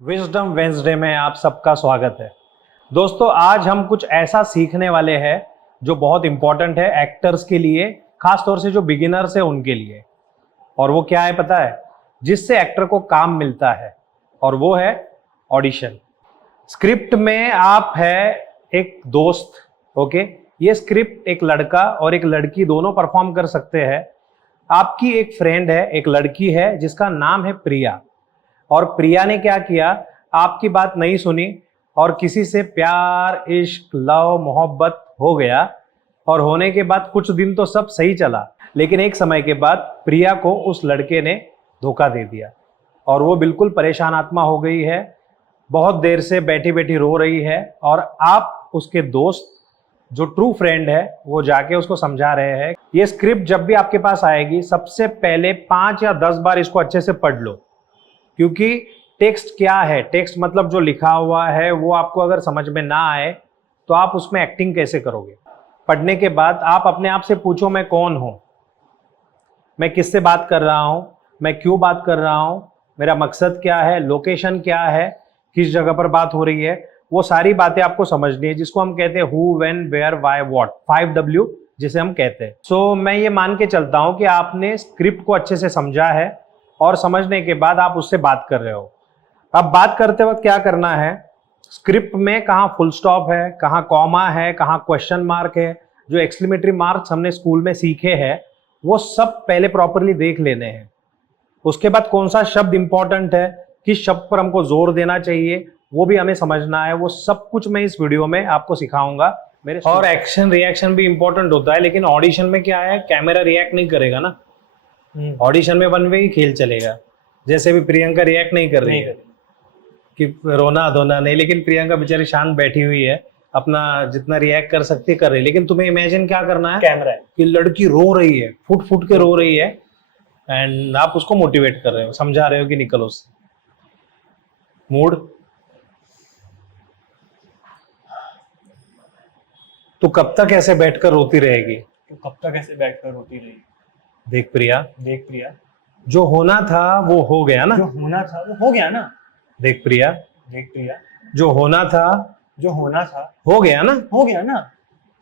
Wisdom Wednesday में आप सबका स्वागत है। दोस्तों, आज हम कुछ ऐसा सीखने वाले हैं जो बहुत इंपॉर्टेंट है एक्टर्स के लिए, खास तौर से जो बिगिनर्स है उनके लिए। और वो क्या है पता है? जिससे एक्टर को काम मिलता है, और वो है ऑडिशन। स्क्रिप्ट में आप है एक दोस्त, ओके। ये स्क्रिप्ट एक लड़का और एक लड़की दोनों परफॉर्म कर सकते हैं। आपकी एक फ्रेंड है, एक लड़की है जिसका नाम है प्रिया। और प्रिया ने क्या किया, आपकी बात नहीं सुनी और किसी से प्यार, इश्क, लव, मोहब्बत हो गया। और होने के बाद कुछ दिन तो सब सही चला, लेकिन एक समय के बाद प्रिया को उस लड़के ने धोखा दे दिया और वो बिल्कुल परेशान आत्मा हो गई है। बहुत देर से बैठी बैठी रो रही है और आप उसके दोस्त, जो ट्रू फ्रेंड है, वो जाके उसको समझा रहे हैं। ये स्क्रिप्ट जब भी आपके पास आएगी, सबसे पहले 5 या 10 बार इसको अच्छे से पढ़ लो, क्योंकि टेक्स्ट क्या है, टेक्स्ट मतलब जो लिखा हुआ है वो आपको अगर समझ में ना आए तो आप उसमें एक्टिंग कैसे करोगे। पढ़ने के बाद आप अपने आप से पूछो, मैं कौन हूं, मैं किससे बात कर रहा हूं, मैं क्यों बात कर रहा हूं, मेरा मकसद क्या है, लोकेशन क्या है, किस जगह पर बात हो रही है। वो सारी बातें आपको समझनी है, जिसको हम कहते हैं who, when, where, why, what, 5W जिसे हम कहते हैं। सो मैं ये मान के चलता हूं कि आपने स्क्रिप्ट को अच्छे से समझा है और समझने के बाद आप उससे बात कर रहे हो। अब बात करते वक्त क्या करना है, स्क्रिप्ट में कहाँ फुल स्टॉप है, कहाँ कॉमा है, कहाँ क्वेश्चन मार्क है, जो एक्सक्लेमेटरी मार्क्स हमने स्कूल में सीखे हैं वो सब पहले प्रॉपरली देख लेने हैं। उसके बाद कौन सा शब्द इंपॉर्टेंट है, किस शब्द पर हमको जोर देना चाहिए, वो भी हमें समझना है। वो सब कुछ मैं इस वीडियो में आपको सिखाऊंगा मेरे। और एक्शन रिएक्शन भी इंपॉर्टेंट होता है, लेकिन ऑडिशन में क्या है, कैमरा रिएक्ट नहीं करेगा ना। ऑडिशन में वन वे ही खेल चलेगा। जैसे भी प्रियंका रिएक्ट नहीं कर रही है कि रोना धोना नहीं, लेकिन प्रियंका बेचारी शांत बैठी हुई है, अपना जितना रिएक्ट कर सकती है कर रही है। लेकिन तुम्हें इमेजिन क्या करना है, कैमरा है कि लड़की रो रही है, फुट फुट के रो रही है, एंड आप उसको मोटिवेट कर रहे हो, समझा रहे हो कि निकलो उससे। मूड, तू कब तक ऐसे बैठकर रोती रहेगी? तो कब तक ऐसे बैठकर रोती रही? देख प्रिया, देख प्रिया, जो होना था वो हो गया ना। जो होना था वो हो गया ना। देख प्रिया, देख प्रिया, जो होना था जो होना था हो गया ना। हो गया ना।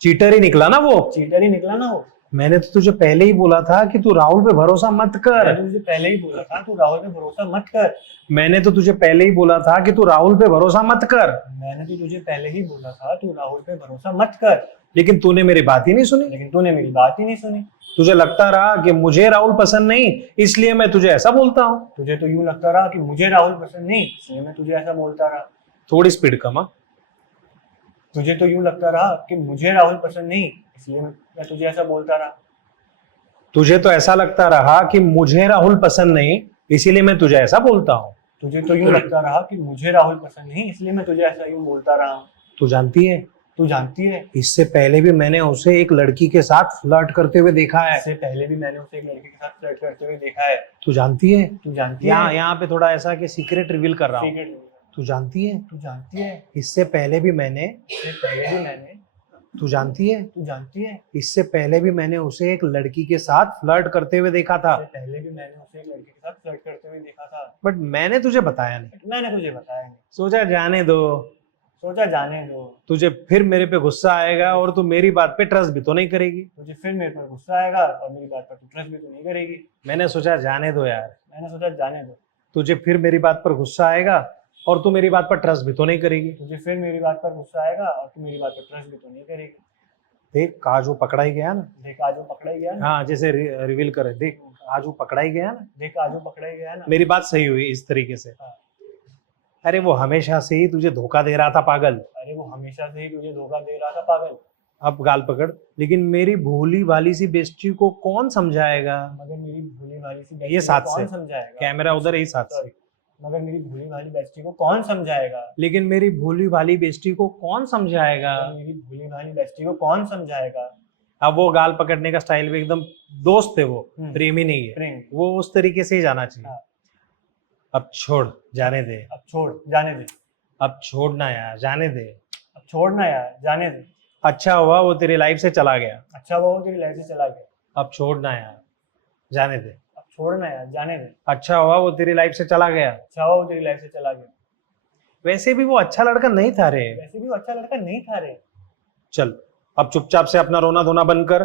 चीटर ही निकला ना वो। चीटर ही निकला ना वो। मैंने तो तुझे पहले ही बोला था कि तू राहुल पे भरोसा मत कर। मैंने तुझे पहले ही बोला था तू राहुल पे भरोसा मत कर। मैंने तो तुझे पहले ही बोला था कि तू राहुल पे भरोसा मत कर। मैंने तो तुझे पहले ही बोला था तू राहुल पे भरोसा मत कर। लेकिन तूने मेरी बात ही नहीं सुनी। लेकिन तूने मेरी बात ही नहीं सुनी। तुझे लगता रहा कि मुझे राहुल पसंद नहीं, इसलिए मैं तुझे ऐसा बोलता हूँ। तुझे तो यूं लगता रहा कि मुझे राहुल पसंद नहीं, इसलिए मैं तुझे ऐसा बोलता रहा। थोड़ी स्पीड कम। तुझे तो यूं लगता रहा कि मुझे राहुल पसंद नहीं, इसलिए मैं तुझे ऐसा बोलता रहा। तुझे तो ऐसा लगता रहा कि मुझे राहुल पसंद नहीं, इसीलिए मैं तुझे ऐसा बोलता हूँ। तुझे तो यूं लगता रहा कि मुझे राहुल पसंद नहीं, इसलिए मैं तुझे ऐसा यूं बोलता रहा हूँ। तू जानती है, तू जानती है, इससे पहले भी मैंने उसे एक लड़की के साथ फ्लर्ट करते हुए देखा है। इससे पहले भी मैंने उसे एक लड़के के साथ फ्लर्ट करते हुए देखा है। तू जानती है, तू जानती यहाँ है, यहाँ पे थोड़ा ऐसा कि सीक्रेट रिवील कर रहा हूँ। सीक्रेट। तू जानती है, तू जानती है, इससे पहले भी मैंने इससे पहले भी मैंने तू जानती है, तू जानती है, इससे पहले भी मैंने उसे एक लड़की के साथ फ्लर्ट करते हुए देखा था। इससे पहले भी मैंने उसे एक लड़के के साथ फ्लर्ट करते हुए देखा था। बट मैंने तुझे बताया नहीं। मैंने तुझे बताया नहीं। सोचा जाने दो, सोचा जाने दो। तुझे फिर मेरे पे गुस्सा आएगा और तू मेरी बात पे ट्रस्ट भी तो नहीं करेगी। तुझे फिर मेरे पर गुस्सा आएगा और मेरी बात पर तू ट्रस्ट भी तो नहीं करेगी। मैंने सोचा जाने दो यार। मैंने सोचा जाने दो। तुझे फिर मेरी बात पर गुस्सा आएगा और तू मेरी बात पर ट्रस्ट भी तो नहीं करेगी। तुझे फिर मेरी बात पर गुस्सा आएगा और तू मेरी बात पर ट्रस्ट भी तो नहीं करेगी। देख आज वो पकड़ा ही गया ना। देख आज वो पकड़ा ही गया ना। हाँ, जैसे रिवील करे, देख आज वो पकड़ा ही गया ना। देख आज वो पकड़ा ही गया ना। मेरी बात सही हुई इस तरीके से। हाँ। अरे वो हमेशा से ही तुझे धोखा दे रहा था पागल। अरे वो हमेशा से ही तुझे धोखा दे रहा था पागल। अब गाल पकड़। लेकिन मेरी भोली भाली सी बेस्टी को कौन समझाएगा? मगर मेरी भोली भाली सी ये बेस्टी साथ को कौन से समझाएगा? कैमरा उधर ही साथ से। मगर मेरी भोली भाली बेस्टी को कौन समझाएगा? लेकिन मेरी भोली भाली बेस्टी को कौन समझाएगा? मेरी भोली भाली बेस्टी को कौन समझाएगा? अब वो गाल पकड़ने का स्टाइल भी एकदम दोस्त है, वो प्रेमी नहीं है। प्रेम। वो उस तरीके से ही जाना चाहिए। हाँ। अब छोड़, जाने दे। अब छोड़, जाने दे। अब छोड़ना यार, जाने दे। अब छोड़ना यार, जाने दे। अच्छा हुआ वो तेरी लाइफ से चला गया। अच्छा हुआ वो तेरी लाइफ से चला गया। अब छोड़ना यार, जाने दे। अब छोड़ना यार, जाने दे। अच्छा हुआ वो तेरी लाइफ से चला गया। अच्छा हुआ वो तेरी लाइफ से चला गया। वैसे भी वो अच्छा लड़का नहीं था रे। वैसे भी वो अच्छा लड़का नहीं था रे। चल अब चुपचाप से अपना रोना धोना बंद कर।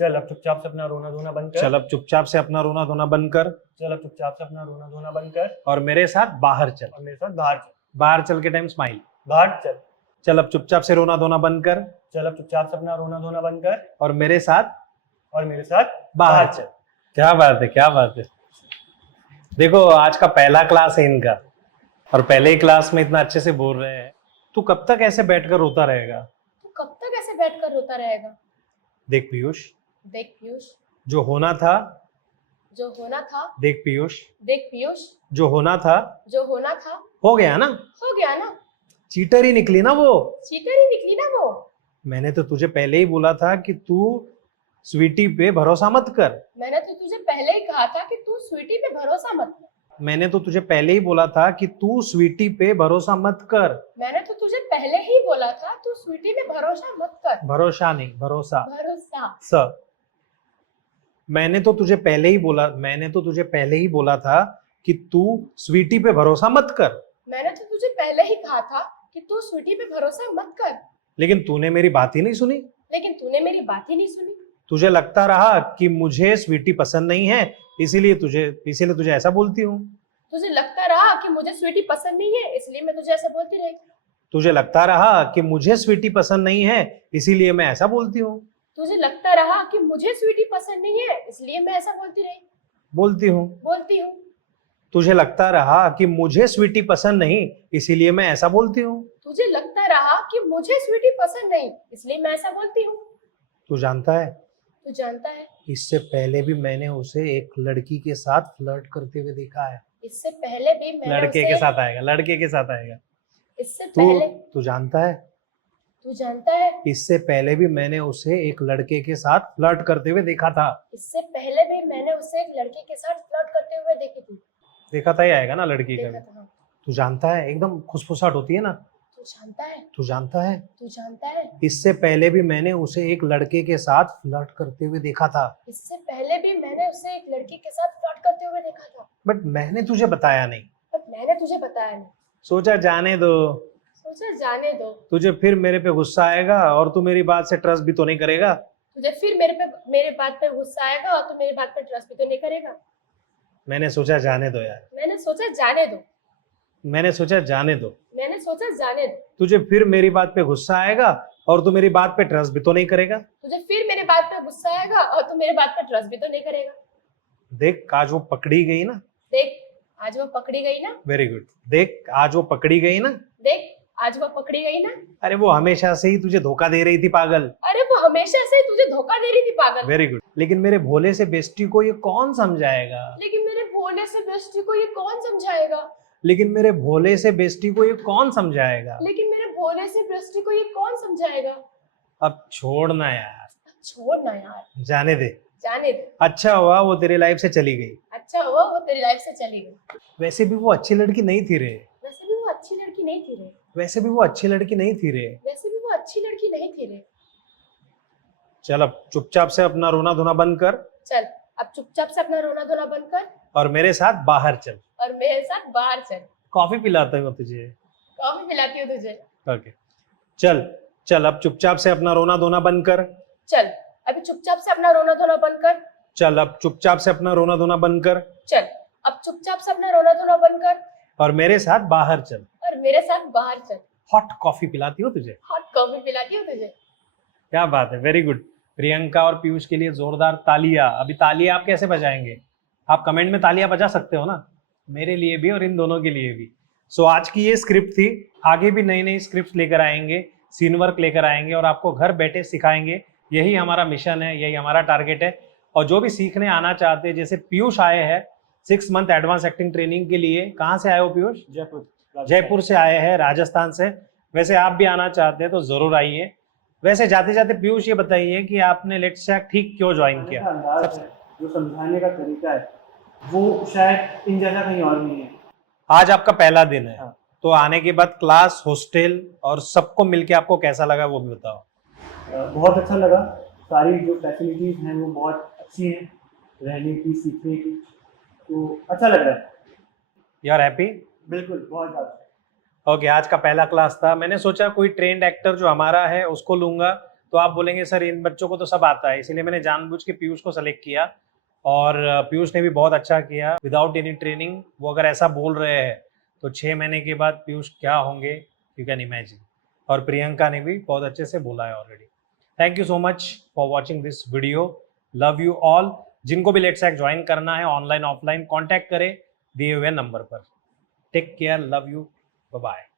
चल अब चुपचाप से अपना रोना धोना बंद कर। चल अब चुपचाप से अपना रोना धोना बंद कर चल अब चुपचाप से अपना रोना धोना बंद कर और मेरे साथ बाहर चल। और मेरे साथ बाहर चल। बाहर चल के टाइम स्माइल। बाहर चल। चल अब चुपचाप से रोना धोना बंद कर चल अब चुपचाप से अपना रोना धोना बंद कर और मेरे साथ बाहर चल। क्या बात है, क्या बात है। देखो आज का पहला क्लास है इनका और पहले ही क्लास में इतना अच्छे से बोल रहे हैं। तू कब तक ऐसे बैठकर रोता रहेगा? तू कब तक ऐसे बैठकर रोता रहेगा? देख पीयूष, देख पीयूष, जो होना था। जो होना था। देख पीयूष, देख पीयूष, जो होना था जो होना था हो गया ना। हो गया ना। चीटर ही निकली ना वो। चीटर ही निकली ना वो। मैंने तो तुझे पहले ही बोला था कि तू स्वीटी पे भरोसा मत कर। मैंने तो तुझे पहले ही कहा था कि तू स्वीटी पे भरोसा मत कर। मैंने तो तुझे पहले ही बोला था कि तू स्वीटी पे भरोसा मत कर। मैंने तो तुझे पहले ही बोला था तू स्वीटी पे भरोसा मत कर। भरोसा नहीं, भरोसा। भरोसा। स मैंने तो तुझे पहले ही बोला था कि तू स्वीटी पे भरोसा मत कर। मैंने तो तुझे पहले ही कहा था कि तू स्वीटी पे भरोसा मत कर। लेकिन तूने मेरी बात ही नहीं सुनी। लेकिन तूने मेरी बात ही नहीं सुनी। तुझे लगता रहा कि मुझे स्वीटी पसंद नहीं है, इसीलिए तुझे ऐसा बोलती हूँ। तुझे लगता रहा कि मुझे स्वीटी पसंद नहीं है, इसलिए मैं तुझे ऐसा बोलती रही। तुझे लगता रहा कि मुझे स्वीटी पसंद नहीं है, इसीलिए मैं ऐसा बोलती हूँ। तुझे लगता रहा कि मुझे स्वीटी पसंद नहीं है, इसलिए मैं ऐसा बोलती रही। बोलती हूँ। तुझे लगता रहा कि मुझे स्वीटी पसंद नहीं, इसीलिए मैं ऐसा बोलती हूँ। तुझे लगता रहा कि मुझे स्वीटी पसंद नहीं, इसलिए मैं ऐसा बोलती हूँ। तू जानता है, इससे पहले भी मैंने उसे एक लड़की के साथ फ्लर्ट करते हुए देखा है। इससे पहले भी मैंने लड़के के साथ आएगा। इससे पहले तू जानता है, इससे पहले भी मैंने उसे एक लड़के के साथ फ्लर्ट करते हुए देखा था। इससे पहले भी मैंने उसे एक लड़के के साथ फ्लर्ट करते हुए देखी थी। देखा था ही आएगा ना लड़की का। देखा था। तू जानता है, एकदम खुसफुसाहट होती है ना। तू जानता है, इससे पहले भी मैंने उसे एक लड़के के साथ फ्लर्ट करते हुए देखा था। इससे पहले भी मैंने उसे एक लड़के के साथ फ्लर्ट करते हुए देखा था। बट मैंने तुझे बताया नहीं। सोचा जाने दो। तुझे फिर मेरे पे गुस्सा आएगा और तू मेरी बात से ट्रस्ट भी तो नहीं करेगा। तुझे फिर मेरे बात पे गुस्सा आएगा और तू मेरी बात पे ट्रस्ट भी तो नहीं करेगा। मैंने सोचा जाने दो यार। मैंने सोचा जाने दो। तुझे फिर मेरी बात पे गुस्सा आएगा और तू मेरी बात पे ट्रस्ट भी तो नहीं करेगा। तुझे फिर मेरे बात पे गुस्सा आएगा और तू मेरे बात पे ट्रस्ट भी तो नहीं करेगा। देख आज वो पकड़ी गई ना। देख आज वो पकड़ी गई ना। Very good. देख आज वो पकड़ी गई ना। देख आज वो पकड़ी गई ना। अरे वो हमेशा से ही तुझे धोखा दे रही थी पागल। अरे वो हमेशा से ही तुझे धोखा दे रही थी पागल। Very good. लेकिन मेरे भोले से बेस्टी को ये कौन समझाएगा। लेकिन मेरे भोले से बेस्टी को ये कौन समझाएगा। लेकिन मेरे भोले से बेस्टी को ये कौन समझाएगा। लेकिन मेरे भोले से बेस्टी को ये कौन समझाएगा। अब छोड़ना यार। छोड़ना यार। जाने दे। जाने दे। अच्छा हुआ वो तेरे लाइफ से चली गई। अच्छा हुआ वो तेरी लाइफ से चली गई। वैसे भी वो अच्छी लड़की नहीं थी रे। वैसे भी वो अच्छी लड़की नहीं थी रे। वैसे भी वो अच्छी लड़की नहीं थी रे। वैसे भी वो अच्छी लड़की नहीं थी रे। चल अब चुपचाप से अपना रोना धोना बंद कर चल अब चुपचाप से अपना रोना धोना बंद कर और मेरे साथ बाहर चल। और मेरे साथ बाहर चल। कॉफी पिलाता हूँ तुझे। कॉफी पिलाती हूँ तुझे। ओके चल चल अब चुपचाप से अपना रोना धोना बंद कर। चल अभी चुपचाप से अपना रोना धोना बंद कर। चल अब चुपचाप से अपना रोना धोना बंद कर। चल अब चुपचाप से अपना रोना धोना बंद कर और मेरे साथ बाहर चल। और मेरे साथ बाहर चल। हॉट कॉफी पिलाती हो तुझे। हॉट कॉफी पिलाती हूँ तुझे। क्या बात है, वेरी गुड। प्रियंका और पीयूष के लिए जोरदार तालियां। अभी तालियां आप कैसे बजाएंगे? आप कमेंट में तालियां बजा सकते हो ना, मेरे लिए भी और इन दोनों के लिए भी। सो आज की ये स्क्रिप्ट थी। आगे भी नई नई स्क्रिप्ट लेकर आएंगे, सीन वर्क लेकर आएंगे और आपको घर बैठे सिखाएंगे। यही हमारा मिशन है, यही हमारा टारगेट है। और जो भी सीखने आना चाहते हैं, जैसे पीयूष आए हैं 6 मंथ एडवांस एक्टिंग ट्रेनिंग के लिए। कहाँ से आए हो पीयूष? जयपुर से आए हैं, राजस्थान से। वैसे आप भी आना चाहते हैं तो जरूर आइए। वैसे जाते जाते पीयूष ये बताइए कि आपने लेट्स चैट ठीक क्यों ज्वाइन किया? जो समझाने का तरीका है वो शायद इन जगह कहीं और नहीं है। आज आपका पहला दिन है। हाँ। तो आने के बाद क्लास, हॉस्टल और सबको मिलके आपको कैसा लगा वो भी बताओ। बहुत अच्छा लगा। सारी जो फैसिलिटीज हैं वो बहुत अच्छी हैं, रहने की, सीखने की, तो अच्छा लग रहा है। You are happy? बिल्कुल, बहुत ज़्यादा। ओके, आज का पहला क्लास था। मैंने सोचा कोई ट्रेंड एक्टर जो हमारा है उसको लूंगा, तो आप बोलेंगे सर इन बच्चों को तो सब आता है, इसीलिए मैंने जानबूझ के पीयूष को सेलेक्ट किया। और पीयूष ने भी बहुत अच्छा किया विदाउट एनी ट्रेनिंग। वो अगर ऐसा बोल रहे हैं तो 6 महीने के बाद पीयूष क्या होंगे, यू कैन इमेजिन। और प्रियंका ने भी बहुत अच्छे से बोला है already. Thank you so much for watching this video. Love you all. जिनको भी लेट्स एक्ट ज्वाइन करना है ऑनलाइन ऑफलाइन, कॉन्टैक्ट करें दिए हुए नंबर पर। Take care, love you, bye bye.